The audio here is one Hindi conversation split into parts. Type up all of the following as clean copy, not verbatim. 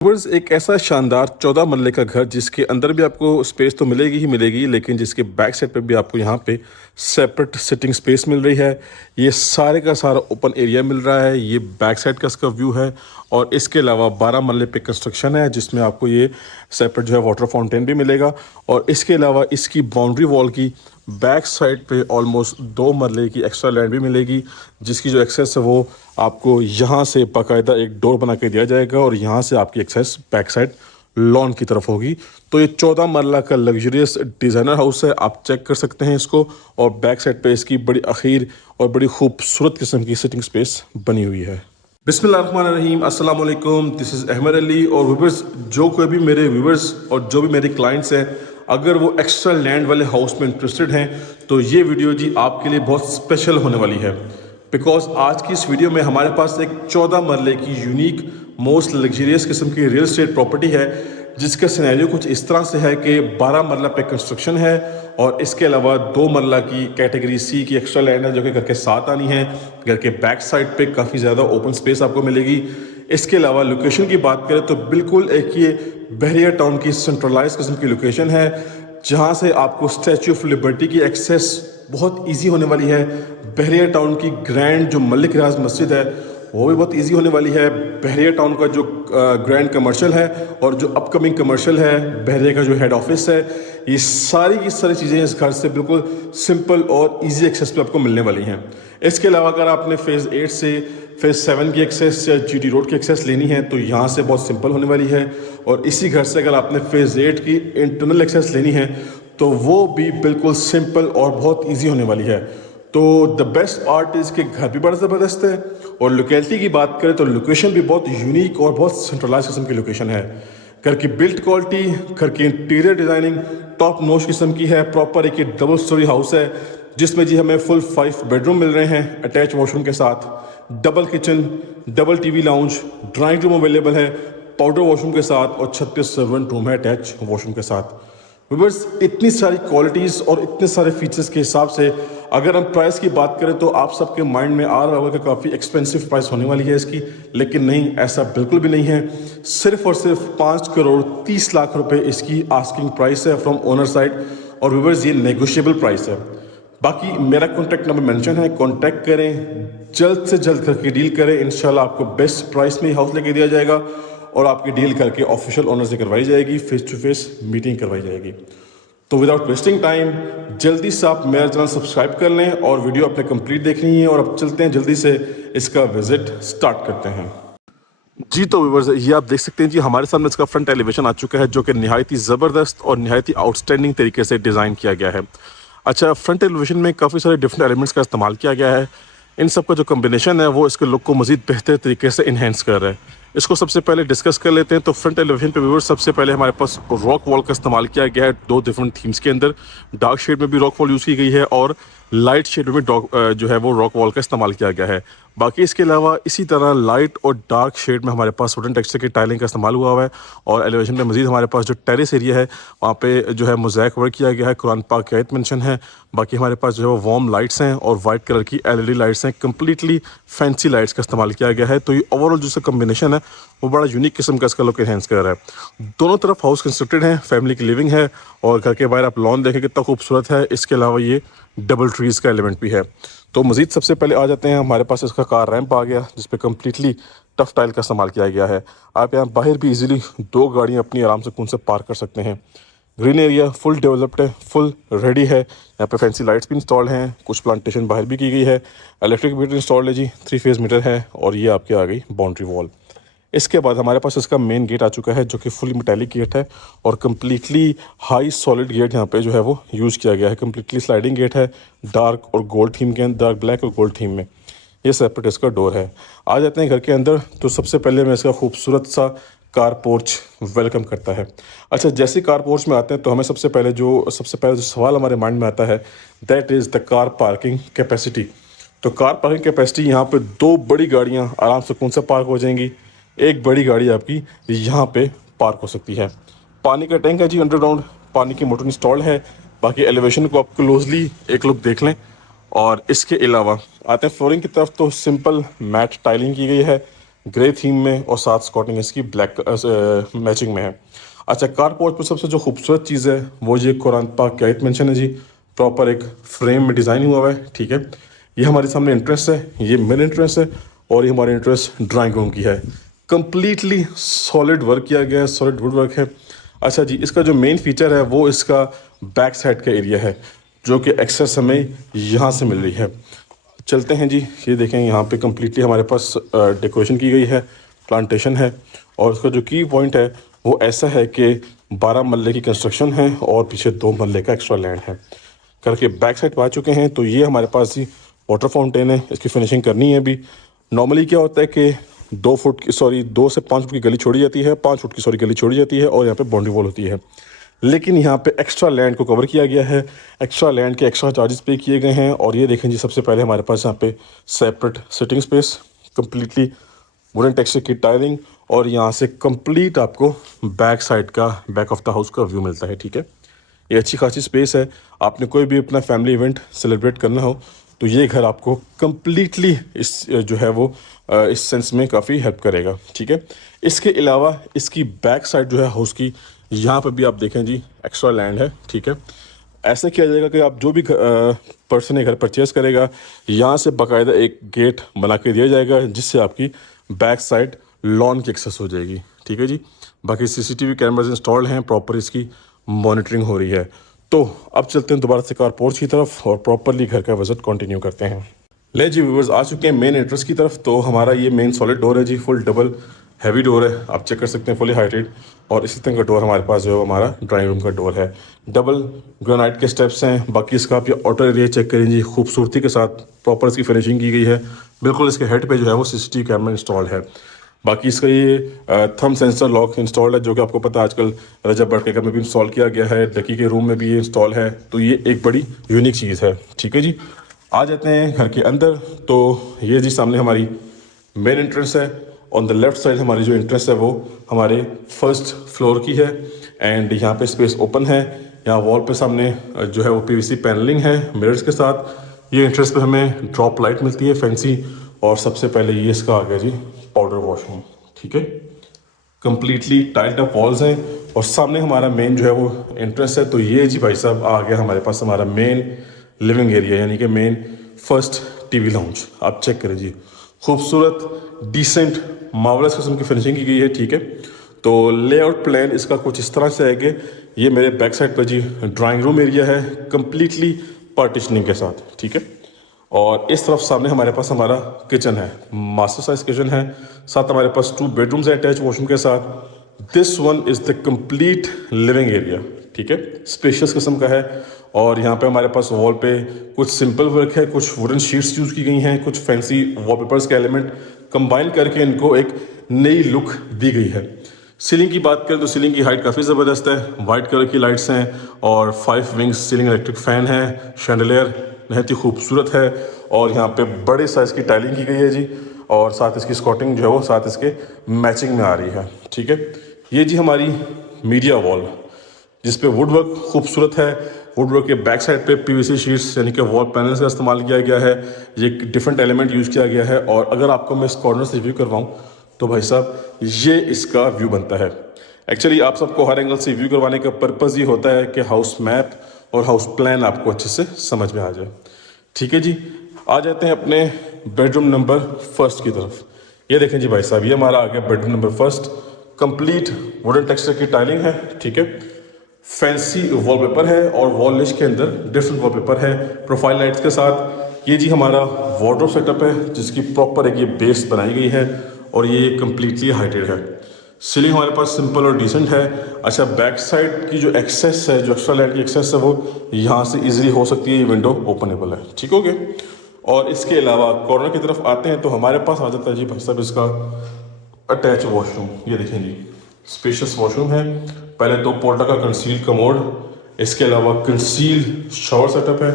व्यूअर्स, एक ऐसा शानदार 14 मरले का घर जिसके अंदर भी आपको स्पेस तो मिलेगी ही मिलेगी, लेकिन जिसके बैक साइड पे भी आपको यहाँ पे सेपरेट सिटिंग स्पेस मिल रही है। ये सारे का सारा ओपन एरिया मिल रहा है। ये बैक साइड का इसका व्यू है और इसके अलावा 12 मरले पे कंस्ट्रक्शन है जिसमें आपको ये सेपरेट जो है वाटर फाउंटेन भी मिलेगा। और इसके अलावा इसकी बाउंड्री वॉल की बैक साइड पे ऑलमोस्ट 2 मरले की एक्स्ट्रा लैंड भी मिलेगी, जिसकी जो एक्सेस है वो आपको यहाँ से बाकायदा एक डोर बना के दिया जाएगा और यहाँ से आपकी एक्सेस बैक साइड लॉन की तरफ होगी। तो ये 14 मरला का लग्जरियस डिज़ाइनर हाउस है, आप चेक कर सकते हैं इसको। और बैक साइड पे इसकी बड़ी अखीर और बड़ी खूबसूरत किस्म की सिटिंग स्पेस बनी हुई है। बिस्मिल्लाहिर्रहमानिर्रहीम, अस्सलाम वालेकुम, दिस इज़ अहमद अली। और व्यूवर्स, जो कोई भी मेरे व्यूवर्स और जो भी मेरे क्लाइंट्स हैं, अगर वो एक्स्ट्रा लैंड वाले हाउस में इंटरेस्टेड हैं तो ये वीडियो जी आपके लिए बहुत स्पेशल होने वाली है। बिकॉज आज की इस वीडियो में हमारे पास एक 14 मरले की यूनिक मोस्ट लग्जरियस किस्म की रियल एस्टेट प्रॉपर्टी है, जिसका सिनेरियो कुछ इस तरह से है कि 12 मरला पे कंस्ट्रक्शन है और इसके अलावा 2 मरला की कैटेगरी सी की एक्स्ट्रा लैंड है जो कि घर के साथ आनी है। घर के बैक साइड पे काफ़ी ज़्यादा ओपन स्पेस आपको मिलेगी। इसके अलावा लोकेशन की बात करें तो बिल्कुल एक ये बहरिया टाउन की सेंट्रलाइज किस्म की लोकेशन है, जहाँ से आपको स्टैचू ऑफ लिबर्टी की एक्सेस बहुत इजी होने वाली है। बहरिया टाउन की ग्रैंड जो मलिक रियाज मस्जिद है वो भी बहुत इजी होने वाली है। बहरिया टाउन का जो ग्रैंड कमर्शियल है और जो अपकमिंग कमर्शियल है, बहरिया का जो हेड ऑफिस है, ये सारी की सारी चीज़ें इस घर से बिल्कुल सिंपल और इजी एक्सेस पे आपको मिलने वाली हैं। इसके अलावा अगर आपने फेज़ 8 से फेज़ 7 की एक्सेस या जीटी रोड की एक्सेस लेनी है तो यहाँ से बहुत सिंपल होने वाली है। और इसी घर से अगर आपने फेज़ 8 की इंटरनल एक्सेस लेनी है तो वो भी बिल्कुल सिंपल और बहुत ईजी होने वाली है। तो द बेस्ट पार्ट इज़ कि घर भी बड़ा ज़बरदस्त है और लोकेलिटी की बात करें तो लोकेशन भी बहुत यूनिक और बहुत सेंट्रलाइज किस्म की लोकेशन है। घर की बिल्ड क्वालिटी, घर की इंटीरियर डिज़ाइनिंग टॉप नोच किस्म की है। प्रॉपर एक डबल स्टोरी हाउस है जिसमें जी हमें फुल 5 बेडरूम मिल रहे हैं अटैच वॉशरूम के साथ, double kitchen, double TV lounge, drawing room available है पाउडर वॉशरूम के साथ और 36 सर्वेंट रूम है अटैच वॉशरूम के साथ। व्यूअर्स, इतनी सारी क्वालिटीज़ और इतने सारे फीचर्स के हिसाब से अगर हम प्राइस की बात करें तो आप सबके माइंड में आ रहा होगा कि काफ़ी एक्सपेंसिव प्राइस होने वाली है इसकी, लेकिन नहीं, ऐसा बिल्कुल भी नहीं है। सिर्फ और सिर्फ 5 करोड़ 30 लाख रुपए इसकी आस्किंग प्राइस है फ्रॉम ओनर साइड। और व्यूअर्स, ये नेगोशिएबल प्राइस है। बाकी मेरा कॉन्टैक्ट नंबर मेंशन है, कॉन्टैक्ट करें, जल्द से जल्द करके डील करें। इंशाल्लाह आपको बेस्ट प्राइस में हाउस लेके दिया जाएगा और आपकी डील करके ऑफिशियल ओनर से करवाई जाएगी, फेस टू फेस मीटिंग करवाई जाएगी। तो विदाउट वेस्टिंग टाइम जल्दी से आप मेरा चैनल सब्सक्राइब कर लें और वीडियो अपने कंप्लीट देखनी है। और अब चलते हैं, जल्दी से इसका विजिट स्टार्ट करते हैं। जी तो व्यूअर्स, ये आप देख सकते हैं जी, हमारे सामने इसका फ्रंट एलिवेशन आ चुका है जो कि निहायत ही ज़बरदस्त और निहायत ही आउटस्टैंडिंग तरीके से डिज़ाइन किया गया है। अच्छा, फ्रंट एलिवेशन में काफ़ी सारे डिफरेंट एलिमेंट्स का इस्तेमाल किया गया है। इन सब का जो कम्बिनेशन है वो इसके लुक को मज़ीद बेहतर तरीके से इन्हेंस कर रहा है। इसको सबसे पहले डिस्कस कर लेते हैं। तो फ्रंट एलिवेशन पे व्यूअर्स, सबसे पहले हमारे पास रॉक वॉल का इस्तेमाल किया गया है 2 डिफरेंट थीम्स के अंदर। डार्क शेड में भी रॉक वॉल यूज़ की गई है और लाइट शेड में जो है वो रॉक वॉल का इस्तेमाल किया गया है। बाकी इसके अलावा इसी तरह लाइट और डार्क शेड में हमारे पास वुडन टेक्सचर की टाइलिंग का इस्तेमाल हुआ है। और एलिवेशन में मजीद हमारे पास जो टेरेस एरिया है वहाँ पे जो है मोज़ैक वर्क किया गया है, कुरान पाक की आयत मेंशन है। बाकी हमारे पास जो है वो वार्म लाइट्स हैं और वाइट कलर की एलईडी लाइट्स हैं, कम्प्लीटली फैंसी लाइट्स का इस्तेमाल किया गया है। तो ये ओवरऑल जो इसका कम्बिनेशन है वो बड़ा यूनिक किस्म का इसका लुक एनहेंस कर रहा है। दोनों तरफ हाउस कंस्ट्रक्टेड है, फैमिली की लिविंग है और घर के बाहर आप लॉन देखें कितना खूबसूरत है। इसके अलावा ये डबल ट्रीज़ का एलिमेंट भी है। तो मज़ीद सबसे पहले आ जाते हैं, हमारे पास इसका कार रैंप आ गया जिस पे कम्प्लीटली टफ टाइल का इस्तेमाल किया गया है। आप यहाँ बाहर भी इजीली 2 गाड़ियाँ अपनी आराम से कौन से पार्क कर सकते हैं। ग्रीन एरिया फुल डेवलप्ड है, फुल रेडी है। यहाँ पे फैंसी लाइट्स भी इंस्टॉल हैं, कुछ प्लांटेशन बाहर भी की गई है। इलेक्ट्रिक मीटर इंस्टॉल है जी, 3 फेज़ मीटर है और ये आपके आ गई बाउंड्री वॉल। इसके बाद हमारे पास इसका मेन गेट आ चुका है जो कि फुली मेटालिक गेट है और कम्प्लीटली हाई सॉलिड गेट यहाँ पे जो है वो यूज़ किया गया है। कम्प्लीटली स्लाइडिंग गेट है, डार्क और गोल्ड थीम के अंदर, डार्क ब्लैक और गोल्ड थीम में। ये सेपरेट इसका डोर है। आ जाते हैं घर के अंदर। तो सबसे पहले मैं इसका खूबसूरत सा कार पोर्च वेलकम करता है। अच्छा, जैसे कार पोर्च में आते हैं तो हमें सबसे पहले जो सवाल हमारे माइंड में आता है that is the car parking capacity. तो कार पार्किंग कैपेसिटी यहाँ पे 2 बड़ी गाड़ियाँ आराम से कौन सा पार्क हो जाएंगी। एक बड़ी गाड़ी आपकी यहाँ पे पार्क हो सकती है। पानी का टैंक है जी अंडरग्राउंड, पानी की मोटर इंस्टॉल्ड है। बाकी एलिवेशन को आप क्लोजली एक लुक देख लें। और इसके अलावा आते हैं फ्लोरिंग की तरफ। तो सिंपल मैट टाइलिंग की गई है, ग्रे थीम में और साथ स्कॉटिंग इसकी ब्लैक मैचिंग में है। अच्छा, कार पोर्च पर सबसे जो खूबसूरत चीज़ है वो ये कुरान पाक की आयत मेंशन है जी, प्रॉपर एक फ्रेम में डिज़ाइन हुआ हुआ है, ठीक है। ये हमारे सामने इंट्रेंस है, ये मेन इंट्रेंस है, और ये हमारी इंट्रेंस ड्राइंग रूम की है। कंप्लीटली सॉलिड वर्क किया गया है, सॉलिड वुड वर्क है। अच्छा जी, इसका जो मेन फीचर है वो इसका बैक साइड का एरिया है, जो कि एक्सेस हमें यहाँ से मिल रही है। चलते हैं जी, ये देखें यहाँ पे कम्प्लीटली हमारे पास डेकोरेशन की गई है, प्लांटेशन है, और उसका जो की पॉइंट है वो ऐसा है कि 12 मरले की कंस्ट्रक्शन है और पीछे 2 मरले का एक्स्ट्रा लैंड है। करके बैक साइड पर आ चुके हैं, तो ये हमारे पास ही वाटर फाउंटेन है, इसकी फिनिशिंग करनी है अभी। नॉर्मली क्या होता है कि 2 से 5 फुट की गली छोड़ी जाती है, 5 फुट की गली छोड़ी जाती है, और यहाँ पे बाउंड्री वॉल होती है। लेकिन यहाँ पे एक्स्ट्रा लैंड को कवर किया गया है, एक्स्ट्रा लैंड के एक्स्ट्रा चार्जेस पे किए गए हैं। और ये देखें जी, सबसे पहले हमारे पास यहाँ पे separate sitting space, completely wooden texture की टाइलिंग, और यहाँ से कंप्लीट आपको बैक साइड का, बैक ऑफ द हाउस का व्यू मिलता है, ठीक है। ये अच्छी खासी स्पेस है। आपने कोई भी अपना फैमिली इवेंट सेलिब्रेट करना हो तो ये घर आपको कम्प्लीटली इस जो है वो इस सेंस में काफ़ी हेल्प करेगा, ठीक है। इसके अलावा इसकी बैक साइड जो है हाउस की, यहाँ पर भी आप देखें जी एक्स्ट्रा लैंड है, ठीक है। ऐसा किया जाएगा कि आप जो भी पर्सन ये घर परचेज़ करेगा, यहाँ से बाकायदा एक गेट बना के दिया जाएगा, जिससे आपकी बैक साइड लॉन की एक्सेस हो जाएगी, ठीक है जी। बाकी सीसीटीवी कैमराज इंस्टॉल्ड हैं, प्रॉपर इसकी मॉनिटरिंग हो रही है। तो अब चलते हैं दोबारा से कार पोर्च की तरफ और प्रॉपरली घर का विजिट कंटिन्यू करते हैं। ले जी व्यूवर्स, आ चुके हैं मेन एंट्रेंस की तरफ। तो हमारा ये मेन सॉलिड डोर है जी, फुल डबल हैवी डोर है, आप चेक कर सकते हैं, फुली हाइटेड। और इसी तरह का डोर हमारे पास जो है हमारा ड्राइंग रूम का डोर है, डबल ग्रेनाइट के स्टेप्स हैं। बाकी इसका आप ये आउटर एरिया चेक करें जी, खूबसूरती के साथ प्रॉपर इसकी फिनिशिंग की गई है। बिल्कुल इसके हेड पे जो है वो सीसीटीवी कैमरा इंस्टॉल्ड है। बाकी इसका ये थंब सेंसर लॉक इंस्टॉल्ड है, जो कि आपको पता है आजकल रजब बट के घर में भी इंस्टॉल किया गया है, डकी के रूम में भी ये इंस्टॉल है। तो ये एक बड़ी यूनिक चीज़ है, ठीक है जी। आ जाते हैं घर के अंदर। तो ये जी सामने हमारी मेन एंट्रेंस है। ऑन द लेफ्ट साइड हमारी जो एंट्रेंस है वो हमारे फर्स्ट फ्लोर की है, एंड यहाँ पे स्पेस ओपन है। यहाँ वॉल पे सामने जो है वो पीवीसी पैनलिंग है मिरर्स के साथ। ये एंट्रेंस पे हमें ड्रॉप लाइट मिलती है फैंसी, और सबसे पहले ये इसका आ गया जी पाउडर वॉशरूम, ठीक है। कंप्लीटली टाइल्ड अप वॉल्स हैं, और सामने हमारा मेन जो है वो एंट्रेंस है। तो ये जी भाई साहब आ गया हमारे पास हमारा मेन लिविंग एरिया, यानी कि मेन फर्स्ट टीवी लाउंज। आप चेक करें जी, खूबसूरत डिसेंट मार्वलस किस्म की फिनिशिंग की गई है, ठीक है। तो लेआउट प्लान इसका कुछ इस तरह से है कि ये मेरे बैक साइड पर जी ड्राइंग रूम एरिया है, कंप्लीटली पार्टीशनिंग के साथ, ठीक है। और इस तरफ सामने हमारे पास हमारा किचन है, मास्टर साइज किचन है। साथ हमारे पास 2 बेडरूम्स है अटैच वॉशरूम के साथ। This one is the complete living area, ठीक है, स्पेशियस किस्म का है। और यहाँ पे हमारे पास वॉल पे कुछ सिंपल वर्क है, कुछ वुडन शीट्स यूज़ की गई हैं, कुछ फैंसी वॉलपेपर्स के एलिमेंट कंबाइन करके इनको एक नई लुक दी गई है। सीलिंग की बात करें तो सीलिंग की हाइट काफ़ी ज़बरदस्त है, वाइट कलर की लाइट्स हैं, और 5 विंग्स सीलिंग इलेक्ट्रिक फ़ैन है, शैंडलियर बहुत ही खूबसूरत है। और यहाँ पे बड़े साइज़ की टाइलिंग की गई है जी, और साथ इसकी स्कॉटिंग जो है वो साथ इसके मैचिंग में आ रही है, ठीक है। ये जी हमारी मीडिया वॉल, जिस पे वुडवर्क खूबसूरत है। वुडवर्क के बैक साइड पे पीवीसी शीट्स यानी कि वॉल पैनल्स का इस्तेमाल किया गया है। ये डिफरेंट एलिमेंट यूज़ किया गया है। और अगर आपको मैं इस कॉर्नर से व्यू करवाऊँ तो भाई साहब ये इसका व्यू बनता है। एक्चुअली आप सबको हर एंगल से व्यू करवाने का पर्पज़ ये होता है कि हाउस मैप और हाउस प्लान आपको अच्छे से समझ में आ जाए, ठीक है जी। आ जाते हैं अपने बेडरूम नंबर फर्स्ट की तरफ। ये देखें जी भाई साहब, ये हमारा आ गया bedroom number first. Complete wooden texture की टाइलिंग है, ठीक है। फैंसी वॉलपेपर है, और वॉल लिस्ट के अंदर डिफरेंट वॉलपेपर है प्रोफाइल लाइट्स के साथ। ये जी हमारा वार्डरोब सेटअप है, जिसकी प्रॉपर एक ये बेस बनाई गई है, और ये कंप्लीटली हाइटेड है। सीलिंग हमारे पास सिंपल और डिसेंट है। अच्छा, बैक साइड की जो एक्सेस है, जो एक्स्ट्रा लाइट की एक्सेस है, वो यहाँ से इजीली हो सकती है, ये विंडो ओपनेबल है, ठीक हो गया। और इसके अलावा कॉर्नर की तरफ आते हैं तो हमारे पास आ जाता है जी भाई साहब इसका अटैच वॉशरूम। ये देखें जी, स्पेशियस वॉशरूम है। पहले तो पोर्टा का कंसील कमोड, इसके अलावा कंसील शावर सेटअप है,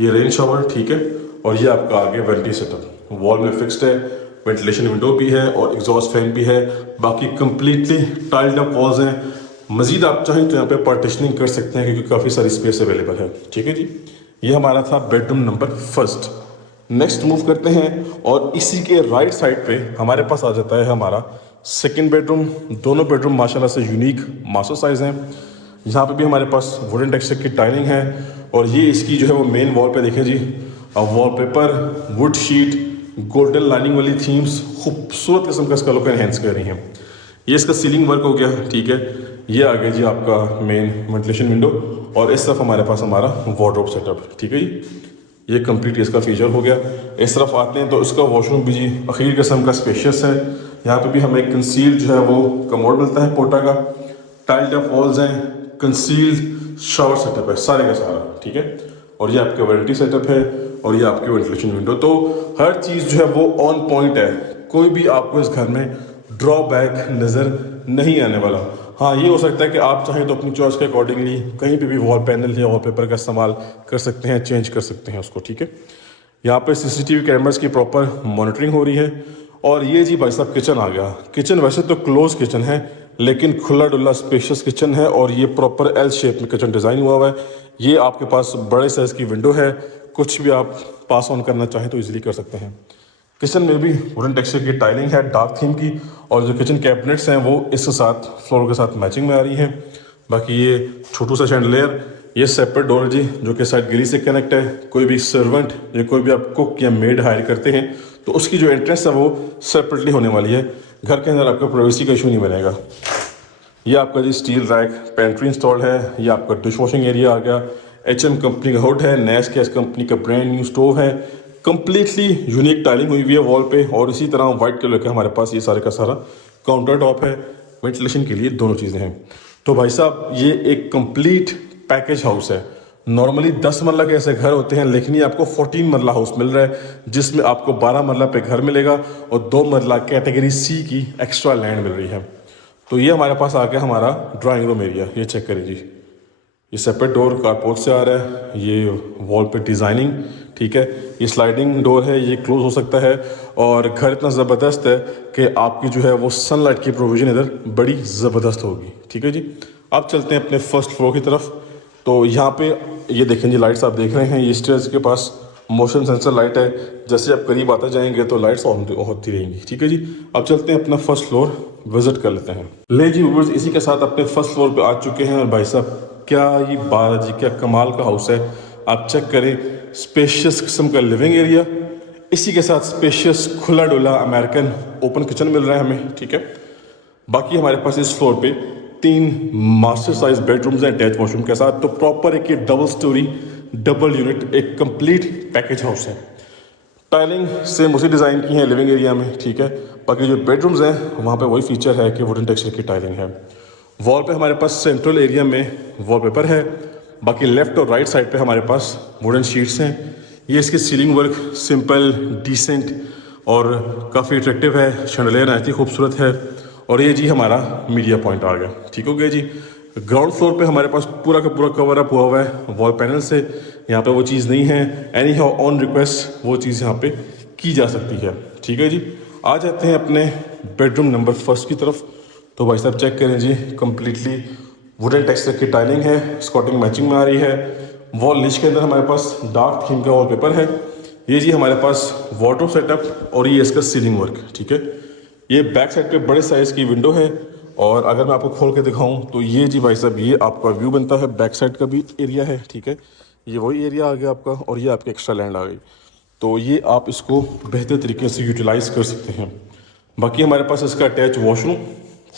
ये रेन शावर, ठीक है। और ये आपका आगे वेंटी सेटअप, वॉल में फिक्स्ड है, वेंटिलेशन विंडो भी है और एग्जॉस्ट फैन भी है। बाकी कंप्लीटली टाइल्ड अप वॉल्स हैं। मजीद आप चाहें तो यहाँ पे पार्टीशनिंग कर सकते हैं, क्योंकि काफ़ी सारी स्पेस अवेलेबल है, ठीक है जी। ये हमारा था bedroom number first. Next move करते हैं और इसी के राइट साइड पे हमारे पास आ जाता है हमारा सेकंड बेडरूम। दोनों बेडरूम माशाल्लाह से यूनिक मास्टर साइज़ हैं। यहाँ पे भी हमारे पास वुडन टेक्सचर की टाइलिंग है और ये इसकी जो है वो मेन वॉल पे देखें जी, wallpaper wood sheet golden lining वाली थीम्स खूबसूरत किस्म का इसका लुक एनहेंस कर रही हैं। ये इसका सीलिंग वर्क हो गया, ठीक है। ये आ गया जी आपका मेन वेंटिलेशन विंडो और इस तरफ हमारे पास हमारा वार्डरोब सेटअप, ठीक है जी। ये कंप्लीट इसका फीचर हो गया। इस तरफ आते हैं तो इसका वॉशरूम भी जी अखीर किस्म का स्पेशियस है। यहाँ पे भी हमें कंसील जो है वो कमोड मिलता है पोटा का, टाइल्ड अप वॉल्स हैं, कंसील शावर सेटअप है सारे का सारा, ठीक है। और ये आपका वारंटी सेटअप है और ये आपकी वेंटिलेशन विंडो। तो हर चीज़ जो है वो ऑन पॉइंट है, कोई भी आपको इस घर में ड्रॉबैक नज़र नहीं आने वाला। हाँ, ये हो सकता है कि आप चाहें तो अपनी चॉइस के अकॉर्डिंगली कहीं पे भी वॉल पैनल या वॉलपेपर का इस्तेमाल कर सकते हैं, चेंज कर सकते हैं उसको, ठीक है। यहाँ पे सीसीटीवी कैमरास की प्रॉपर मॉनिटरिंग हो रही है। और ये जी भाई साहब किचन आ गया। किचन वैसे तो क्लोज किचन है लेकिन खुला डुल्ला स्पेशियस किचन है और ये प्रॉपर एल शेप में किचन डिज़ाइन हुआ है। ये आपके पास बड़े साइज़ की विंडो है, कुछ भी आप पास ऑन करना चाहें तो इजीली कर सकते हैं। किचन में भी वुडन टेक्सचर की टाइलिंग है डार्क थीम की और जो किचन कैबिनेट्स हैं वो इसके साथ फ्लोर के साथ मैचिंग में आ रही हैं। बाकी ये छोटू सा शैंडलियर, ये सेपरेट डोर है जी जो कि साइड गिली से कनेक्ट है। कोई भी सर्वेंट या कोई भी आप कुक या मेड हायर करते हैं तो उसकी जो एंट्रेंस है वो सेपरेटली होने वाली है। घर के अंदर आपको प्राइवेसी का इशू नहीं बनेगा। ये आपका जी स्टील रैक पेंट्री इंस्टॉल्ड है। ये आपका डिश वॉशिंग एरिया आ गया। HM कंपनी का हुड है, नैस गैस कंपनी का ब्रांड न्यू स्टोव है। कंप्लीटली यूनिक टाइलिंग हुई हुई है वॉल पे और इसी तरह वाइट कलर का हमारे पास ये सारे का सारा काउंटर टॉप है। वेंटिलेशन के लिए दोनों चीज़ें हैं। तो भाई साहब ये एक कंप्लीट पैकेज हाउस है। नॉर्मली 10 मरला के ऐसे घर होते हैं लेकिन ये आपको 14 मरला हाउस मिल रहा है जिसमें आपको 12 मरला पे घर मिलेगा और 2 मरला कैटेगरी C की एक्स्ट्रा लैंड मिल रही है। तो ये हमारे पास आ गया हमारा ड्राइंग रूम एरिया। ये चेक करें जी, ये सेपरेट डोर कारपोर्ट से आ रहा है। ये वॉल पे डिज़ाइनिंग, ठीक है। ये स्लाइडिंग डोर है, ये क्लोज हो सकता है और घर इतना ज़बरदस्त है कि आपकी जो है वो सनलाइट की प्रोविज़न इधर बड़ी ज़बरदस्त होगी, ठीक है जी। अब चलते हैं अपने फर्स्ट फ्लोर की तरफ। तो यहाँ पे ये देखें जी लाइट्स आप देख रहे हैं, ये स्टेयर्स के पास मोशन सेंसर लाइट है। जैसे आप करीब आते जाएंगे तो लाइट्स ऑन होती रहेंगी, ठीक है जी। अब चलते हैं अपना फर्स्ट फ्लोर विजिट कर लेते हैं। ले जी व्यूअर्स, इसी के साथ अपने फर्स्ट फ्लोर पे आ चुके हैं और भाई साहब क्या ये बात जी, क्या कमाल का हाउस है। आप चेक करें, स्पेशियस किस्म का लिविंग एरिया, इसी के साथ स्पेशियस खुला डुला अमेरिकन ओपन किचन मिल रहा है हमें, ठीक है। बाकी हमारे पास इस फ्लोर पे 3 मास्टर साइज बेडरूम्स हैं अटैच वॉशरूम के साथ। तो प्रॉपर एक ये डबल स्टोरी डबल यूनिट एक कंप्लीट पैकेज हाउस है। टाइलिंग सेम उसी डिज़ाइन की है लिविंग एरिया में, ठीक है। बाकी जो बेडरूम्स हैं वहाँ पे वही फीचर है कि वुडन टेक्सचर की टाइलिंग है। वॉल पे हमारे पास सेंट्रल एरिया में वॉलपेपर है। बाकी लेफ्ट और राइट साइड पे हमारे पास वुडन शीट्स हैं। ये इसकी सीलिंग वर्क सिंपल डिसेंट और काफ़ी अट्रैक्टिव है। शैंडलियर नहायत ही खूबसूरत है। और ये जी हमारा मीडिया पॉइंट आ गया, ठीक हो गया जी। ग्राउंड फ्लोर पे हमारे पास पूरा का पूरा कवर अप हुआ हुआ है वॉल पैनल से। यहाँ पे वो चीज़ नहीं है, एनी हाउ ऑन रिक्वेस्ट वो चीज़ यहाँ पे की जा सकती है, ठीक है जी। आ जाते हैं अपने बेडरूम नंबर फर्स्ट की तरफ। तो भाई साहब चेक करें जी, कम्प्लीटली वुडन टेक्सचर की टाइलिंग है, स्कॉटिंग मैचिंग में आ रही है। वॉल निच के अंदर हमारे पास डार्क थीम का वॉलपेपर है। ये जी हमारे पास वार्डरोब सेटअप और ये इसका सीलिंग वर्क, ठीक है। ये बैक साइड पे बड़े साइज़ की विंडो है और अगर मैं आपको खोल के दिखाऊं तो ये जी भाई साहब ये आपका व्यू बनता है। बैक साइड का भी एरिया है, ठीक है। ये वही एरिया आ गया आपका और ये आपकी एक्स्ट्रा लैंड आ गई। तो ये आप इसको बेहतर तरीके से यूटिलाइज़ कर सकते हैं। बाकी हमारे पास इसका अटैच वॉशरूम,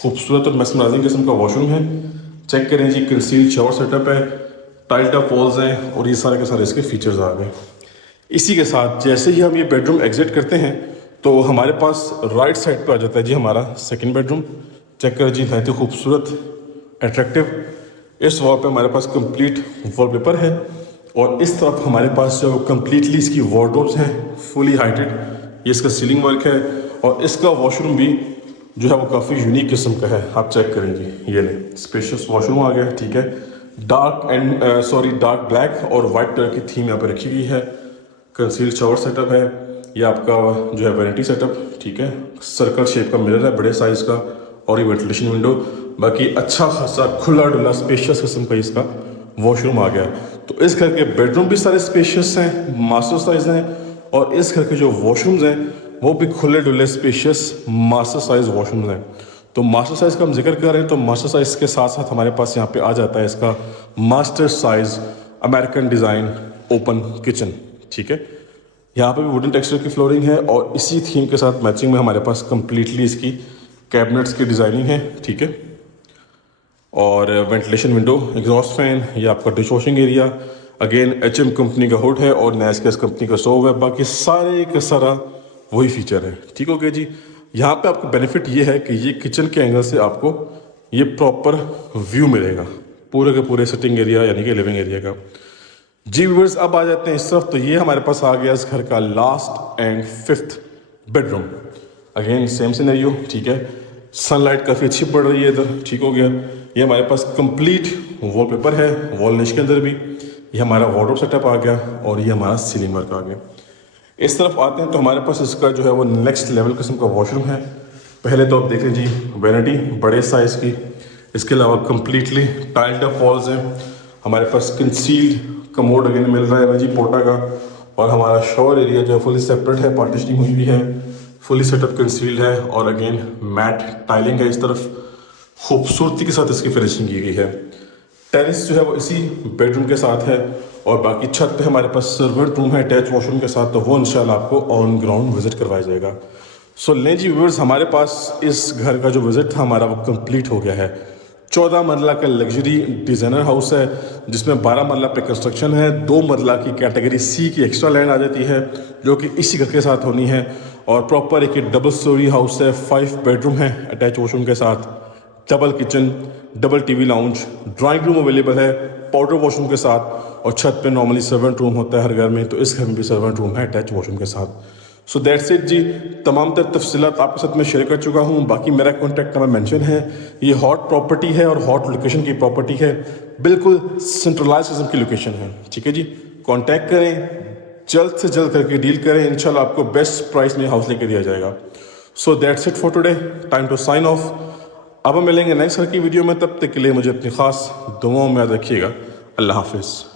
खूबसूरत और मेस्मराइजिंग किस्म का वॉशरूम है। चेक करें जी, कंसील शावर सेटअप है, टाइल्ड अप वॉल्स हैं और ये सारे के सारे इसके फीचर्स आ गए। इसी के साथ जैसे ही हम ये बेडरूम एग्जिट करते हैं तो हमारे पास राइट साइड पे आ जाता है जी हमारा सेकंड बेडरूम। चेक करें जी, बहुत ही खूबसूरत अट्रैक्टिव। इस वॉल पे हमारे पास कंप्लीट वॉलपेपर है और इस तरफ हमारे पास जो कंप्लीटली इसकी वार्डरोब्स हैं फुली हाइटेड। ये इसका सीलिंग वर्क है और इसका वॉशरूम भी जो है वो काफ़ी यूनिक किस्म का है। आप चेक करें जी, ये नहीं स्पेशियस वॉशरूम आ गया, ठीक है। डार्क ब्लैक और वाइट कलर की थीम यहाँ पे रखी गई है। कंसील शावर सेटअप है। ये आपका जो है वैनिटी सेटअप, ठीक है। सर्कल शेप का मिरर है बड़े साइज़ का और ये वेंटिलेशन विंडो। बाकी अच्छा खासा खुला डुला स्पेशियस किस्म का इसका वॉशरूम आ गया। तो इस घर के बेडरूम भी सारे स्पेशियस हैं, मास्टर साइज हैं और इस घर के जो वॉशरूम्स हैं वो भी खुले डुले स्पेशियस मास्टर साइज वॉशरूम्स हैं। तो मास्टर साइज़ का हम जिक्र कर रहे हैं तो मास्टर साइज़ के साथ साथ हमारे पास यहाँ पे आ जाता है इसका master size American design open kitchen. ठीक है, यहाँ पे भी वुडन टेक्सचर की फ्लोरिंग है और इसी थीम के साथ मैचिंग में हमारे पास कम्प्लीटली इसकी कैबिनेट्स की डिज़ाइनिंग है। ठीक है, और वेंटिलेशन विंडो, एग्जॉस्ट फैन, ये आपका dish washing area, again HM company का हुड है और नैसकेस कंपनी का स्टोव है। बाकी सारे का सारा वही फीचर है। ठीक हो गया जी। यहाँ पे आपको बेनिफिट ये है कि ये किचन के एंगल से आपको ये प्रॉपर व्यू मिलेगा पूरे के पूरे सिटिंग एरिया यानी कि लिविंग एरिया का। जी व्यूअर्स, अब आ जाते हैं इस तरफ। तो ये हमारे पास आ गया इस घर का last and 5th bedroom. Again same scenario. ठीक है, सनलाइट काफ़ी अच्छी पड़ रही है इधर। ठीक हो गया। ये हमारे पास कंप्लीट वॉलपेपर है वॉल निश के अंदर भी। ये हमारा वार्डरोब सेटअप आ गया और ये हमारा सीलिंग वर्क आ गया। इस तरफ आते हैं तो हमारे पास इसका जो है वो नेक्स्ट लेवल किस्म का वॉशरूम है। पहले तो आप देख लीजिए वैनिटी बड़े साइज़ की, इसके अलावा कम्प्लीटली टाइल्ड अप वॉल्स हैं। हमारे पास कंसील्ड कमोड अगेन मिल रहा है जी पोटा का, और हमारा शॉवर एरिया जो है फुली सेपरेट है, पार्टीशनिंग हुई भी है, फुली सेटअप कंसील्ड है और अगेन मैट टाइलिंग है। इस तरफ खूबसूरती के साथ इसकी फिनिशिंग की गई है। टेरेस जो है वो इसी बेडरूम के साथ है और बाकी छत पे हमारे पास सर्वेंट रूम है अटैच वॉशरूम के साथ, तो वो इंशाल्लाह आपको ऑन ग्राउंड विजिट करवाया जाएगा। सो लें जी व्यूअर्स, हमारे पास इस घर का जो विजिट था हमारा वो कंप्लीट हो गया है। 14 मरला का लग्जरी डिज़ाइनर हाउस है जिसमें 12 मरला पे कंस्ट्रक्शन है। 2 मरला की कैटेगरी C की एक्स्ट्रा लैंड आ जाती है जो कि इसी घर के साथ होनी है, और प्रॉपर एक डबल स्टोरी हाउस है। 5 बेडरूम है अटैच वॉशरूम के साथ, double kitchen, double TV lounge, drawing room available है पाउडर वॉशरूम के साथ, और छत पे नॉर्मली सर्वेंट रूम होता है हर घर में, तो इस घर में भी सर्वेंट रूम है अटैच वॉशरूम के साथ। सो दैट्स इट जी। तमाम तर तफसीलात आपके साथ मैं शेयर कर चुका हूँ। बाकी मेरा कॉन्टैक्ट नंबर मेंशन है। ये हॉट प्रॉपर्टी है और हॉट लोकेशन की प्रॉपर्टी है, बिल्कुल सेंट्रलाइज किस्म की लोकेशन है। ठीक है जी, कॉन्टैक्ट करें, जल्द से जल्द करके डील करें, इंशाल्लाह आपको बेस्ट प्राइस में हाउस लेके दिया जाएगा। So that's it for today, time to sign off. अब हम मिलेंगे नेक्स्ट घर की वीडियो में, तब तक के लिए मुझे अपनी खास दुआओं में याद रखिएगा। अल्लाह हाफिज़।